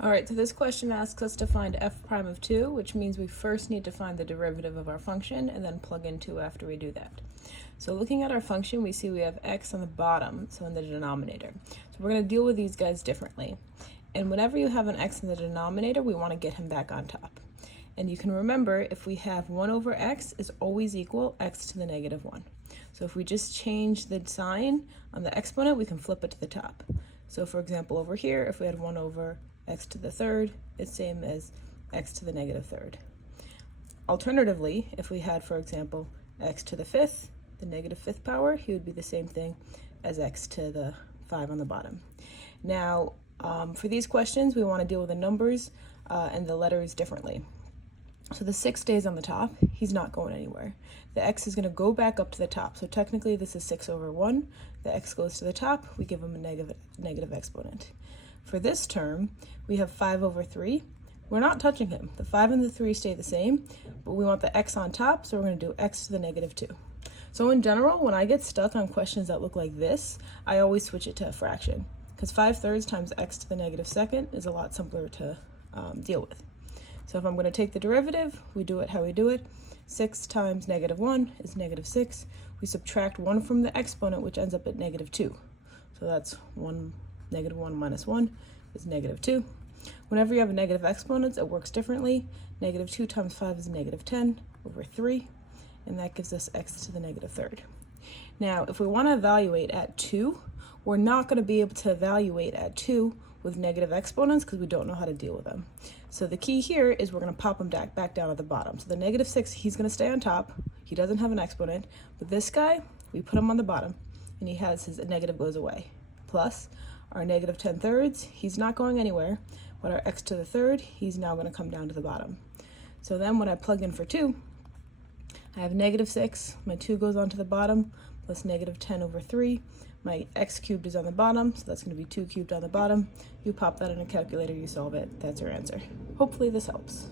All right, so this question asks us to find f prime of 2, which means we first need to find the derivative of our function and then plug in 2 after we do that. So looking at our function, we see we have x on the bottom, so in the denominator. So we're going to deal with these guys differently. And whenever you have an x in the denominator, we want to get him back on top. And you can remember, if we have 1 over x is always equal x to the negative 1. So if we just change the sign on the exponent, we can flip it to the top. So for example, over here, if we had 1 over x to the third, it's same as x to the negative third. Alternatively, if we had, for example, x to the fifth, the negative fifth power, he would be the same thing as x to the 5 on the bottom. Now, for these questions, we want to deal with the numbers and the letters differently. So the 6 stays on the top, he's not going anywhere. The x is going to go back up to the top, so technically this is 6 over 1. The x goes to the top, we give him a negative exponent. For this term, we have 5 over 3. We're not touching him. The 5 and the 3 stay the same, but we want the x on top, so we're going to do x to the negative 2. So in general, when I get stuck on questions that look like this, I always switch it to a fraction, because 5/3 times x to the negative second is a lot simpler to deal with. So if I'm going to take the derivative, we do it how we do it. 6 times negative 1 is negative 6. We subtract 1 from the exponent, which ends up at negative 2. So that's negative 1 minus 1 is negative 2. Whenever you have a negative exponents, it works differently. Negative 2 times 5 is negative 10 over 3, and that gives us x to the negative third. Now, if we want to evaluate at 2, we're not going to be able to evaluate at 2 with negative exponents because we don't know how to deal with them. So the key here is we're going to pop them back down at the bottom. So the negative 6, he's going to stay on top. He doesn't have an exponent. But this guy, we put him on the bottom, and he has his negative goes away. Plus, our negative 10/3, he's not going anywhere, but our x to the third, he's now going to come down to the bottom. So then when I plug in for 2, I have negative 6, my 2 goes onto the bottom, plus negative 10 over 3. My x cubed is on the bottom, so that's going to be 2 cubed on the bottom. You pop that in a calculator, you solve it, that's your answer. Hopefully this helps.